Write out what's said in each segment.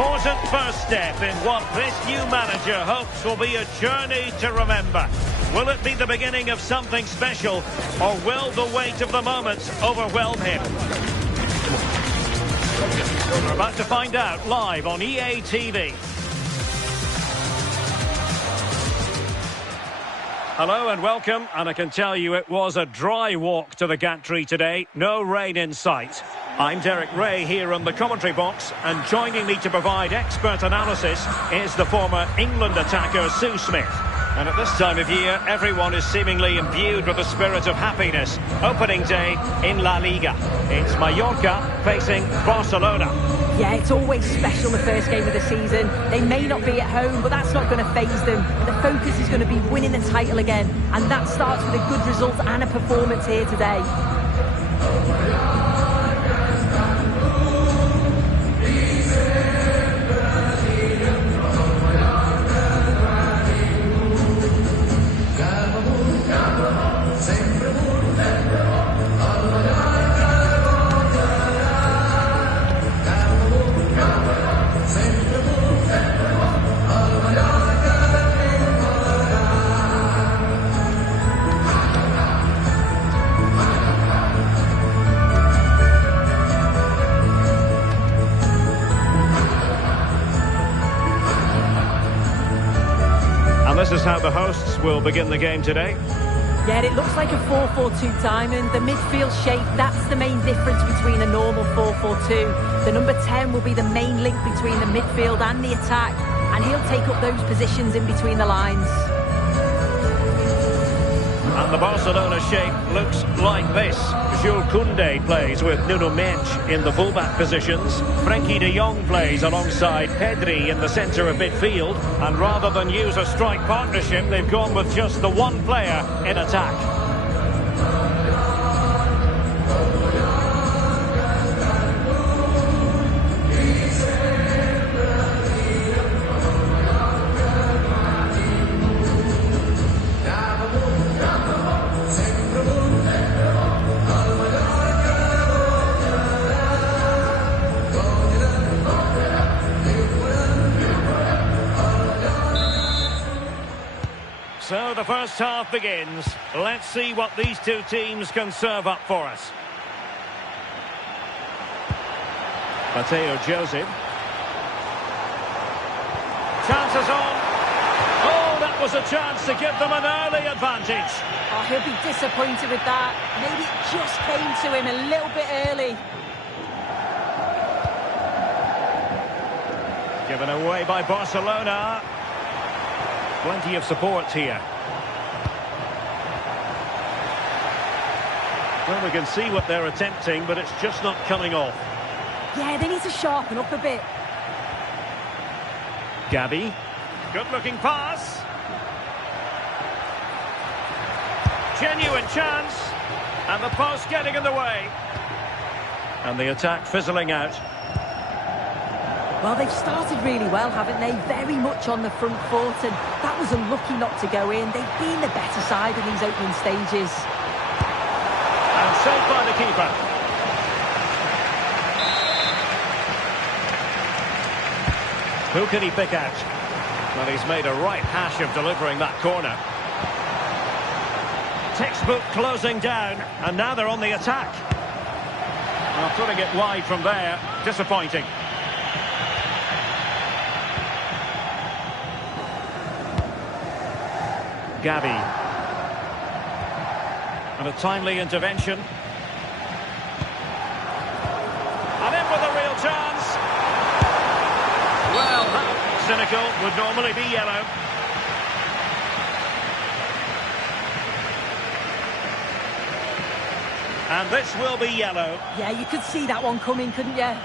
important first step in what this new manager hopes will be a journey to remember. Will it be the beginning of something special, or will the weight of the moment overwhelm him? We're about to find out live on EA TV. Hello and welcome, and I can tell you it was a dry walk to the gantry today. No rain in sight. I'm Derek Ray here in the commentary box, and joining me to provide expert analysis is the former England attacker Sue Smith. And at this time of year, everyone is seemingly imbued with the spirit of happiness. Opening day in LaLiga. It's Mallorca facing Barcelona. Yeah, it's always special, the first game of the season. They may not be at home, but that's not going to faze them. The focus is going to be winning the title again, and that starts with a good result and a performance here today. This is how the hosts will begin the game today. Yeah, it looks like a 4-4-2 diamond. The midfield shape, that's the main difference between a normal 4-4-2. The number 10 will be the main link between the midfield and the attack, and he'll take up those positions in between the lines. And the Barcelona shape looks like this. Jules Koundé plays with Nuno Mendes in the fullback positions. Frenkie de Jong plays alongside Pedri in the centre of midfield. And rather than use a strike partnership, they've gone with just the one player in attack. So the first half begins. Let's see what these two teams can serve up for us. Mateo Joseph. Chances on. Oh, that was a chance to give them an early advantage. Oh, he'll be disappointed with that. Maybe it just came to him a little bit early. Given away by Barcelona. Plenty of support here. Well, we can see what they're attempting, but it's just not coming off. Yeah, they need to sharpen up a bit. Gabi. Good-looking pass. Genuine chance. And the post getting in the way. And the attack fizzling out. Well, they've started really well, haven't they? Very much on the front foot, and that was unlucky not to go in. They've been the better side in these opening stages. And saved by the keeper. Who can he pick out? Well, he's made a right hash of delivering that corner. Textbook closing down, and now they're on the attack. Well, putting it wide from there, disappointing. Gabi. And a timely intervention. And in with a real chance. Well, that cynical would normally be yellow. And this will be yellow. Yeah, you could see that one coming, couldn't you?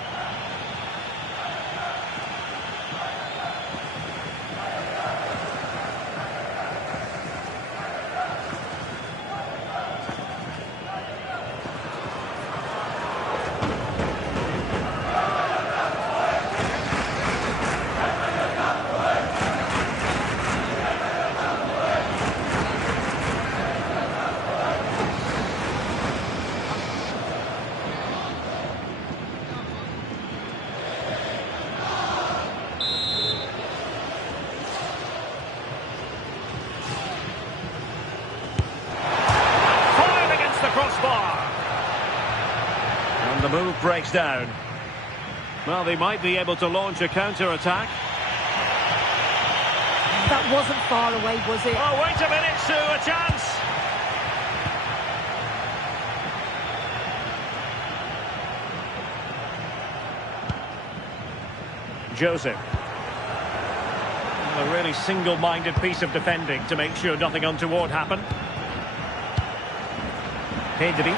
And the move breaks down. Well, they might be able to launch a counter-attack. That wasn't far away, was it? Oh, wait a minute, Sue, a chance! Joseph. A really single-minded piece of defending to make sure nothing untoward happened. Pedri.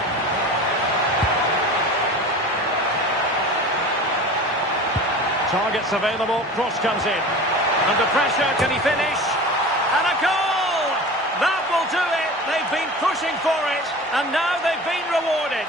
Targets available, cross comes in. Under pressure, can he finish? And a goal! That will do it! They've been pushing for it, and now they've been rewarded.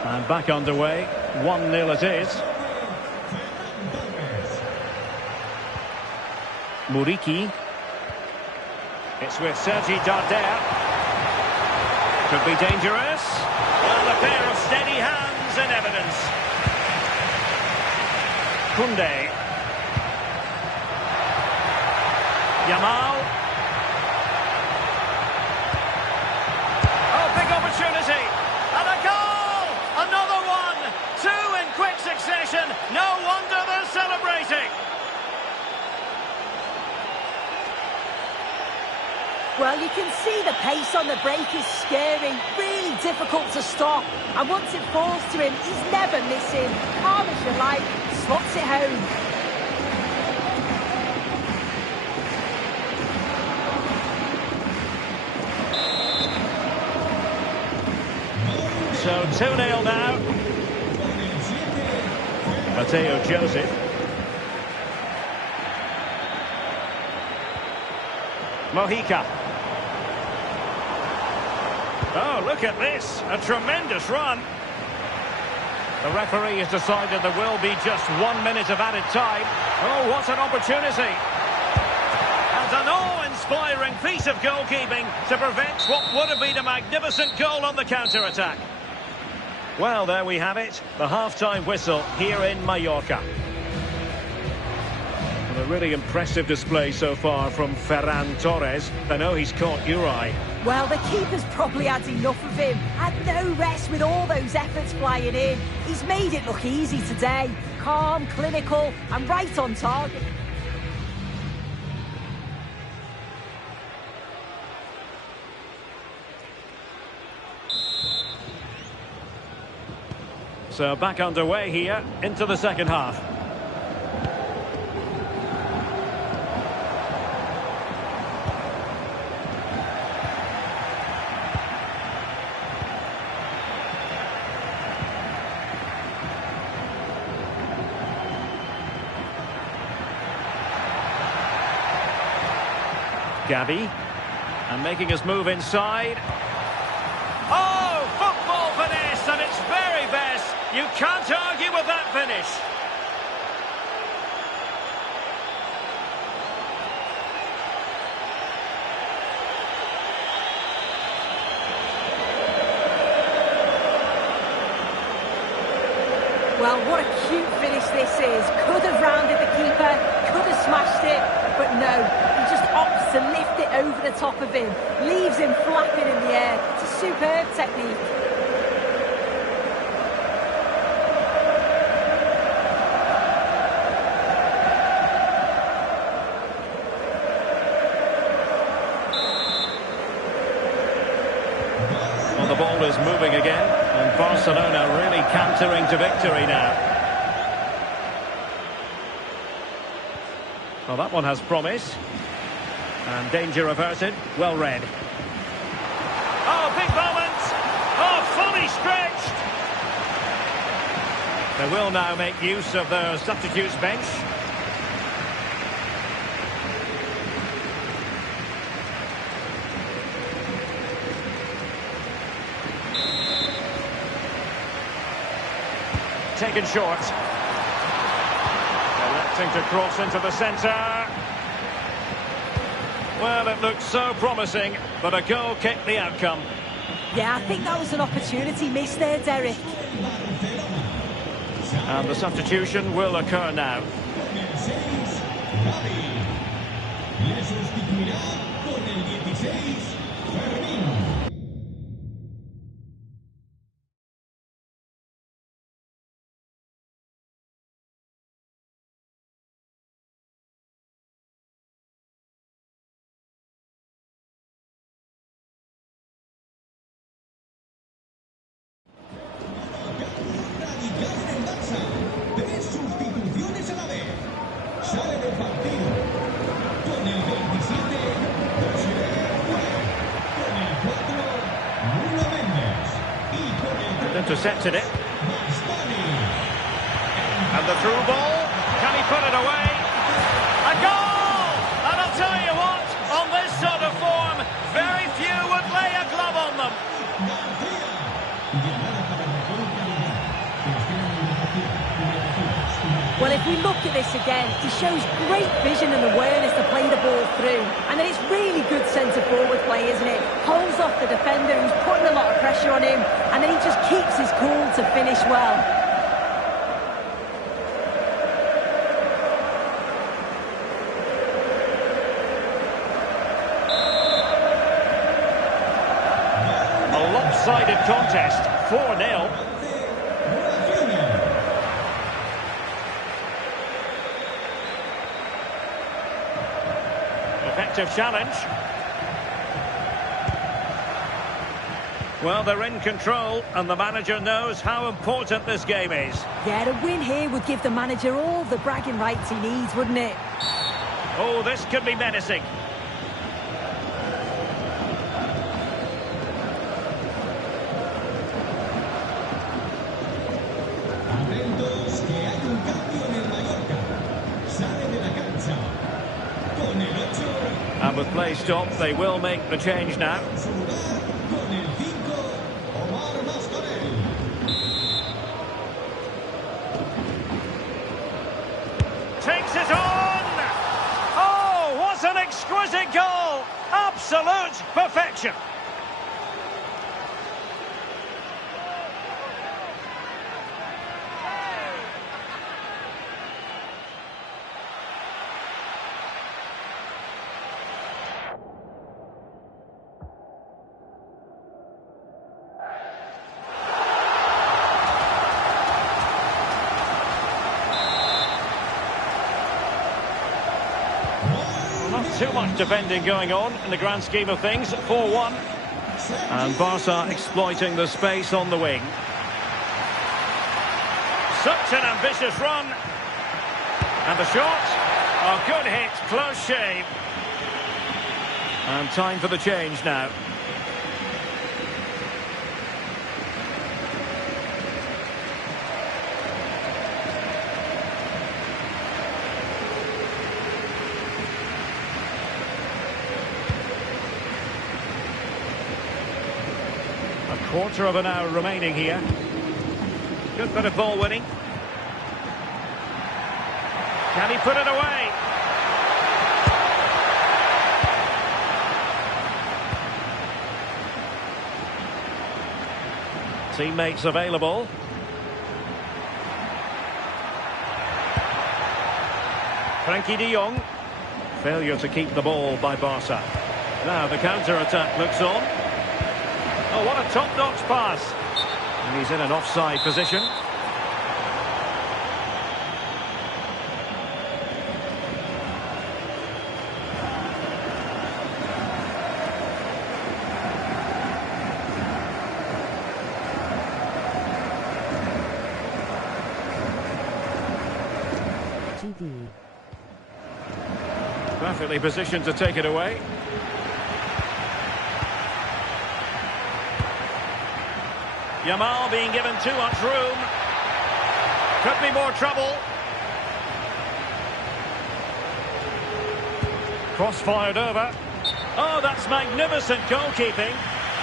And back underway, 1-0 it is. Muriqi. It's with Sergi Darder. Could be dangerous. Well, a pair of steady hands in evidence. Koundé. Yamal. Oh, big opportunity. And a goal! Another one! Two in quick succession. No wonder they're celebrating. Well, you can see the pace on the break is scary, really difficult to stop. And once it falls to him, he's never missing. Calm as you like, slots it home. So 2-0 now. Mateo Joseph. Mojica. Oh, look at this. A tremendous run. The referee has decided there will be just 1 minute of added time. Oh, what an opportunity. And an awe-inspiring piece of goalkeeping to prevent what would have been a magnificent goal on the counter-attack. Well, there we have it, the half-time whistle here in Mallorca. And a really impressive display so far from Ferran Torres. I know he's caught your eye. Well, the keeper's probably had enough of him. Had no rest with all those efforts flying in. He's made it look easy today. Calm, clinical, and right on target. So back underway here into the second half. Gavi, and making his move inside. Oh, football finesse at its very best. You can't argue with that finish. Well, what a cute finish this is. Could have rounded the keeper, could have smashed it, but no, he just opts to lift it over the top of him, leaves him flapping in the air. It's a superb technique. Well, the ball is moving again, and Barcelona really cantering to victory now. Well, that one has promise. And danger averted. Well read. Oh, big moment! Oh, fully stretched! They will now make use of their substitutes bench. taken short. Electing to cross into the centre. Well, it looked so promising, but a goal kicked the outcome. Yeah, I think that was an opportunity missed there, Derek. And the substitution will occur now. Intercepted it. And the through ball. Can he put it away? A goal! And I'll tell you what, on this sort of form, very few would lay a glove on them. Well, if we look at this again, he shows great vision and awareness to play the ball through. And then it's really good centre-forward play, isn't it? Holds off the defender who's putting a lot of pressure on him, and then he just keeps his cool to finish well. A lopsided contest, 4-0. Effective challenge. Well, they're in control, and the manager knows how important this game is. Yeah, the win here would give the manager all the bragging rights he needs, wouldn't it? Oh, this could be menacing. And with play stopped, they will make the change now. Takes it on! Oh, what an exquisite goal! Absolute perfection! Too much defending going on in the grand scheme of things. 4-1. And Barca exploiting the space on the wing. Such an ambitious run. And the shot. A good hit, close shave. And time for the change now. Quarter of an hour remaining here. Good bit of ball winning. Can he put it away? Teammates available. Frankie de Jong. Failure to keep the ball by Barca. Now the counter-attack looks on. Oh, what a top-notch pass. And he's in an offside position. Perfectly positioned to take it away. Yamal being given too much room. Could be more trouble. Cross-fired over. Oh, that's magnificent goalkeeping.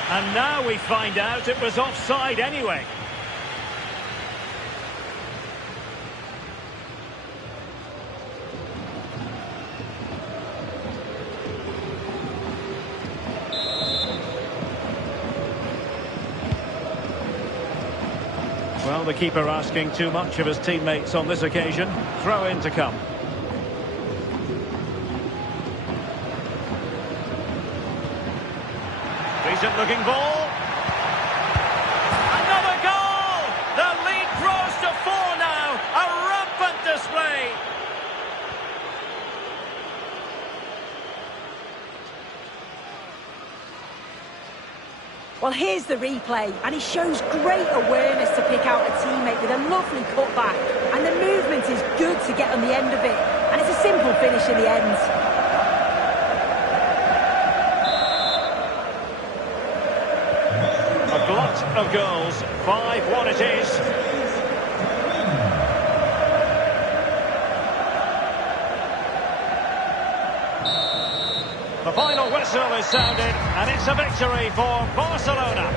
And now we find out it was offside anyway. Well, the keeper asking too much of his teammates on this occasion. Throw in to come. Decent looking ball. Another goal! The lead grows to 4 now. A rampant display. Well, here's the replay, and he shows great awareness to pick out a teammate with a lovely cutback. And the movement is good to get on the end of it. And it's a simple finish in the end. A glut of goals. 5-1 it is. The final whistle is sounded, and it's a victory for Barcelona.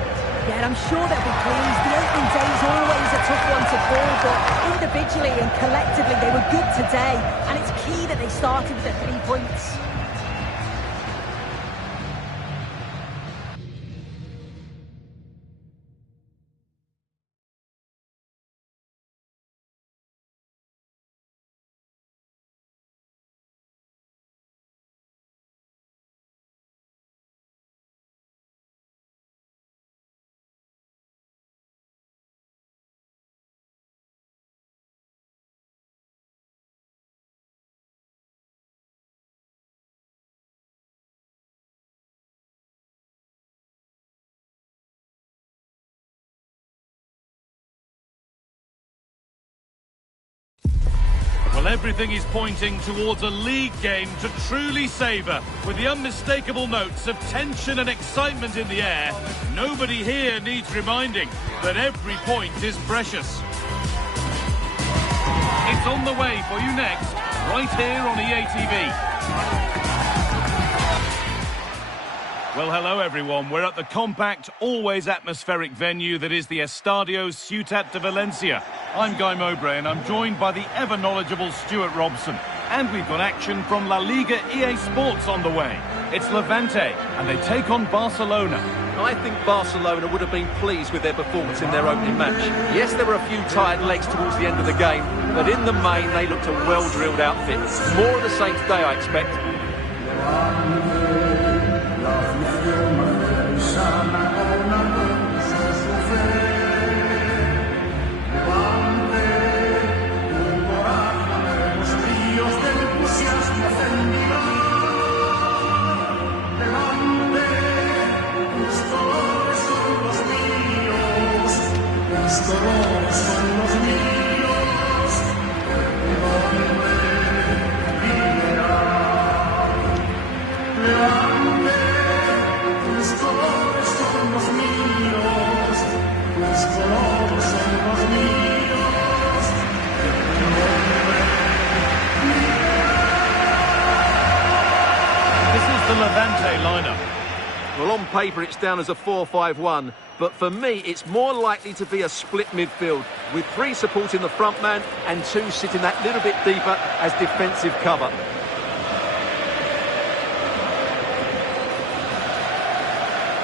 Yeah, and I'm sure they'll be pleased. The opening day is always a tough one to call, but individually and collectively they were good today, and it's key that they started with the 3 points. Well, everything is pointing towards a league game to truly savour, with the unmistakable notes of tension and excitement in the air. Nobody here needs reminding that every point is precious. It's on the way for you next, right here on EA TV. Well, hello everyone. We're at the compact, always atmospheric venue that is the Estadio Ciutat de Valencia. I'm Guy Mowbray and I'm joined by the ever-knowledgeable Stuart Robson. And we've got action from LaLiga EA Sports on the way. It's Levante and they take on Barcelona. I think Barcelona would have been pleased with their performance in their opening match. Yes, there were a few tired legs towards the end of the game, but in the main they looked a well-drilled outfit. More of the same today, I expect. The Levante lineup. Well, on paper it's down as a 4-5-1, but for me it's more likely to be a split midfield, with 3 supporting the front man and 2 sitting that little bit deeper as defensive cover.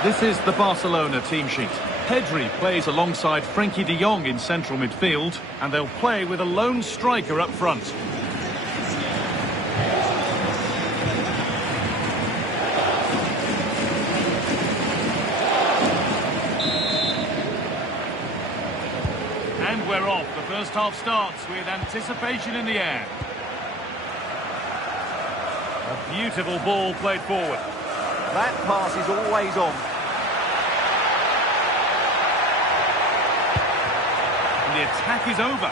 This is the Barcelona team sheet. Pedri plays alongside Frenkie de Jong in central midfield, and they'll play with a lone striker up front. And we're off. The first half starts with anticipation in the air. A beautiful ball played forward. That pass is always on. And the attack is over.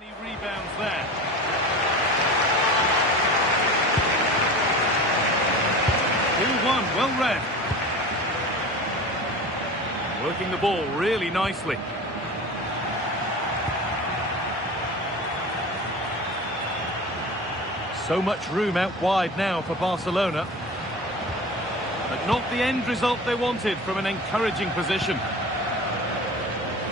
He rebounds there. Ball one, well read. Working the ball really nicely. So much room out wide now for Barcelona. But not the end result they wanted from an encouraging position.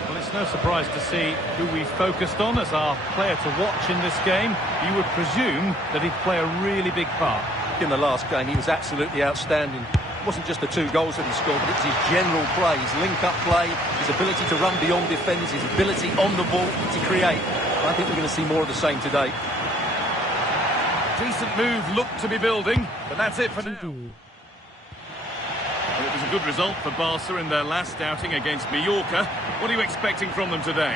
Well, it's no surprise to see who we focused on as our player to watch in this game. You would presume that he'd play a really big part. In the last game, he was absolutely outstanding. It wasn't just the 2 goals that he scored, but it's his general play, his link-up play, his ability to run beyond defenders, his ability on the ball to create. I think we're going to see more of the same today. Decent move looked to be building, but that's it for now. Well, it was a good result for Barca in their last outing against Mallorca. What are you expecting from them today?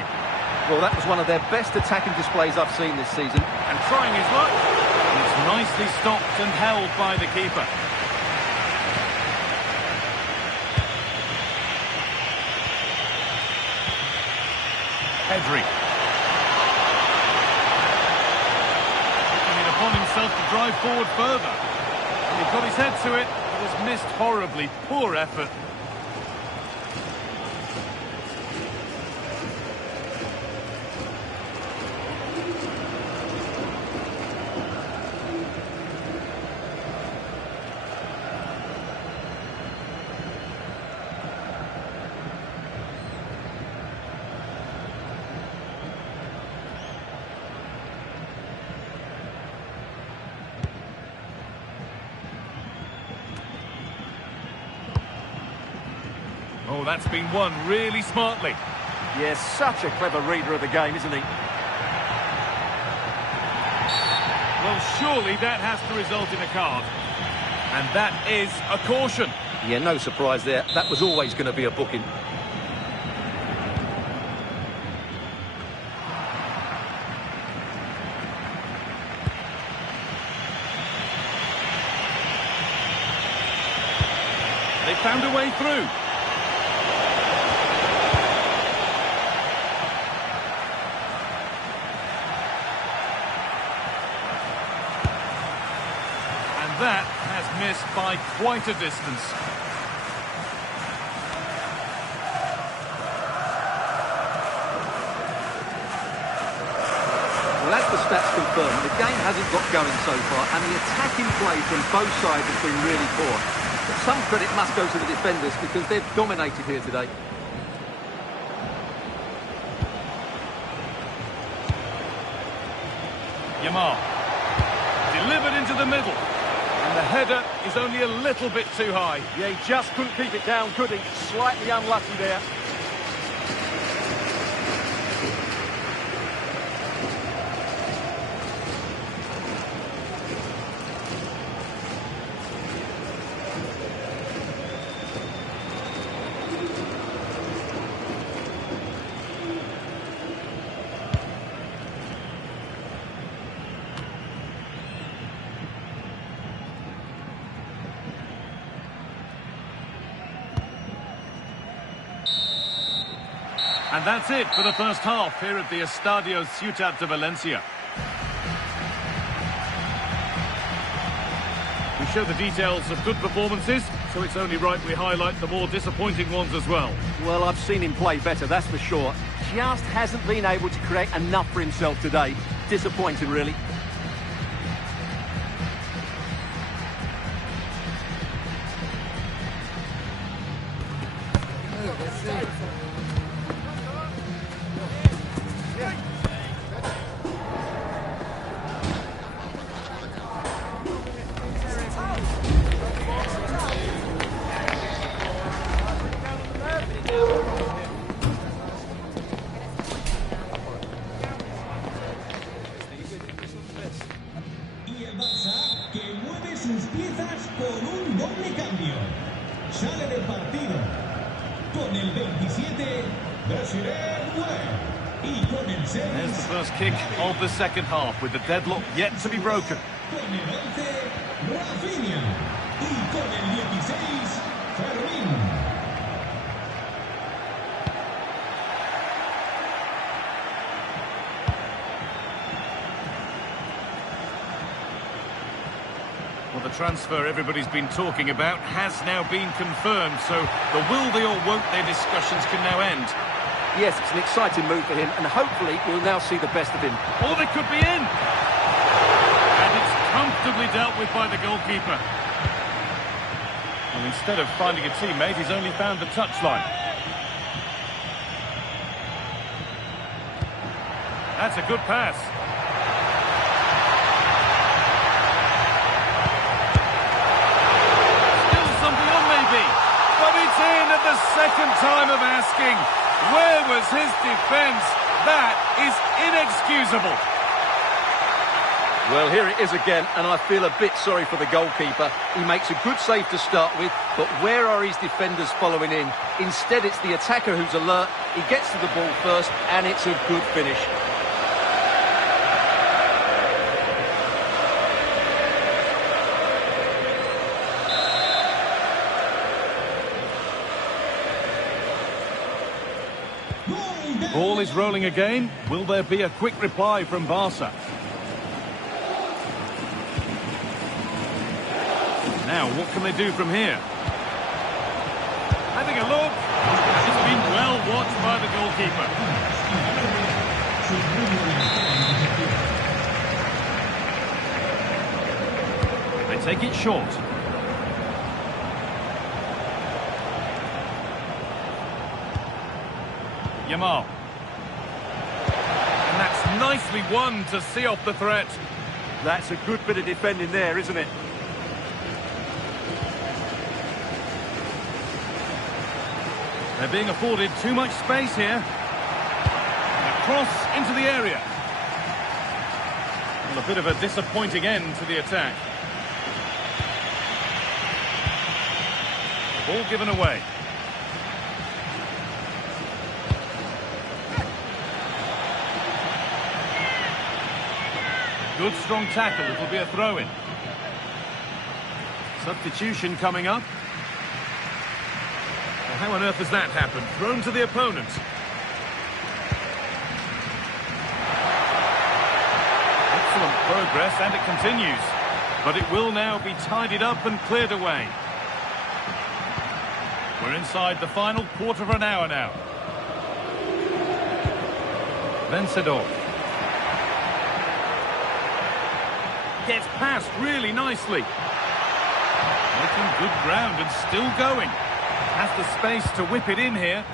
Well, that was one of their best attacking displays I've seen this season. And trying his luck. And it's nicely stopped and held by the keeper. Pedri. On himself to drive forward further. And he got his head to it, but has missed horribly. Poor effort. Oh, that's been won really smartly. Yes, such a clever reader of the game, isn't he? Well, surely that has to result in a card. And that is a caution. Yeah, no surprise there. That was always going to be a booking. They found a way through. That has missed by quite a distance. Well, as the stats confirm, the game hasn't got going so far, and the attacking play from both sides has been really poor. But some credit must go to the defenders because they've dominated here today. Yamal. Delivered into the middle. And the header is only a little bit too high. Yeah, he just couldn't keep it down, could he? Slightly unlucky there. And that's it for the first half here at the Estadio Ciutat de Valencia. We show the details of good performances, so it's only right we highlight the more disappointing ones as well. Well, I've seen him play better, that's for sure. Just hasn't been able to create enough for himself today. Disappointing, really. sus piezas con un doble cambio. Sale del partido con el 27, y con el 6. There's the first kick of the second half with the deadlock yet to be broken. Con el 11, Rafinha. Y con el 16, Fermín. Well, the transfer everybody's been talking about has now been confirmed, so the will they or won't they discussions can now end. Yes, it's an exciting move for him, and hopefully we'll now see the best of him. Or they could be in. And it's comfortably dealt with by the goalkeeper. Well, instead of finding a teammate, he's only found the touchline. That's a good pass. But it's in at the second time of asking. Where was his defence? That is inexcusable. Well, here it is again, and I feel a bit sorry for the goalkeeper. He makes a good save to start with, but where are his defenders following in? Instead, it's the attacker who's alert. He gets to the ball first, and it's a good finish. Ball is rolling again. Will there be a quick reply from Barca? Now, what can they do from here? Having a look. It's been well watched by the goalkeeper. They take it short. Yamal. And that's nicely won to see off the threat. That's a good bit of defending there, isn't it? They're being afforded too much space here. A cross into the area. Well, a bit of a disappointing end to the attack. Ball given away. Good strong tackle, it'll be a throw-in. Substitution coming up. Well, how on earth has that happened? Thrown to the opponent. Excellent progress, and it continues. But it will now be tidied up and cleared away. We're inside the final quarter of an hour now. Vencedor. Gets past really nicely. Making good ground and still going. Has the space to whip it in here.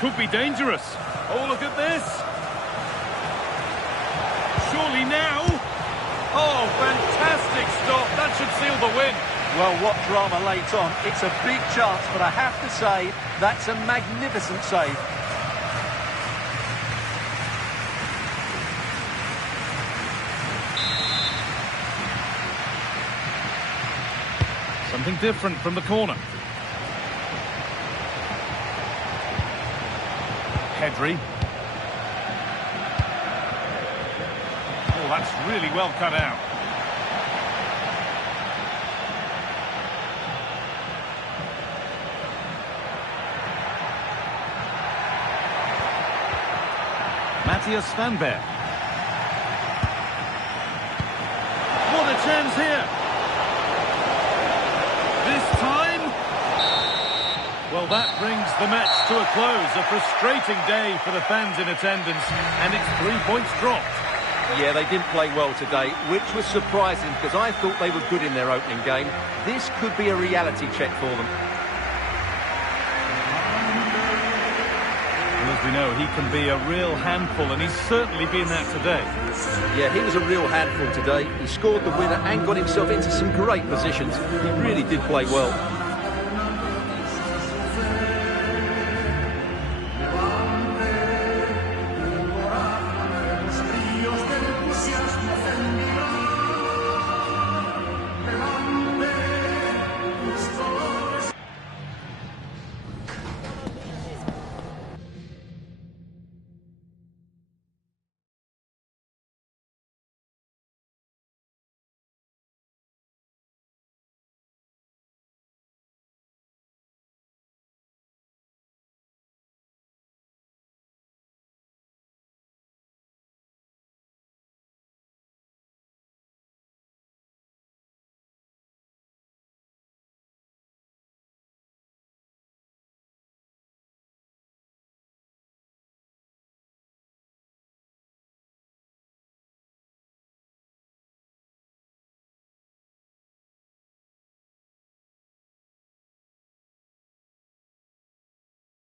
Could be dangerous. Oh, look at this. Surely now. Oh, fantastic stop. That should seal the win. Well, what drama late on. It's a big chance, but I have to say, that's a magnificent save. Something different from the corner. Pedri. Oh, that's really well cut out. Matthias Stanberg. What a chance here. This time, well, that brings the match to a close. A frustrating day for the fans in attendance, and it's 3 points dropped. Yeah, they didn't play well today, which was surprising because I thought they were good in their opening game. This could be a reality check for them. Well, as we know, he can be a real handful, and he's certainly been that today. Yeah, he was a real handful today. He scored the winner and got himself into some great positions. He really did play well.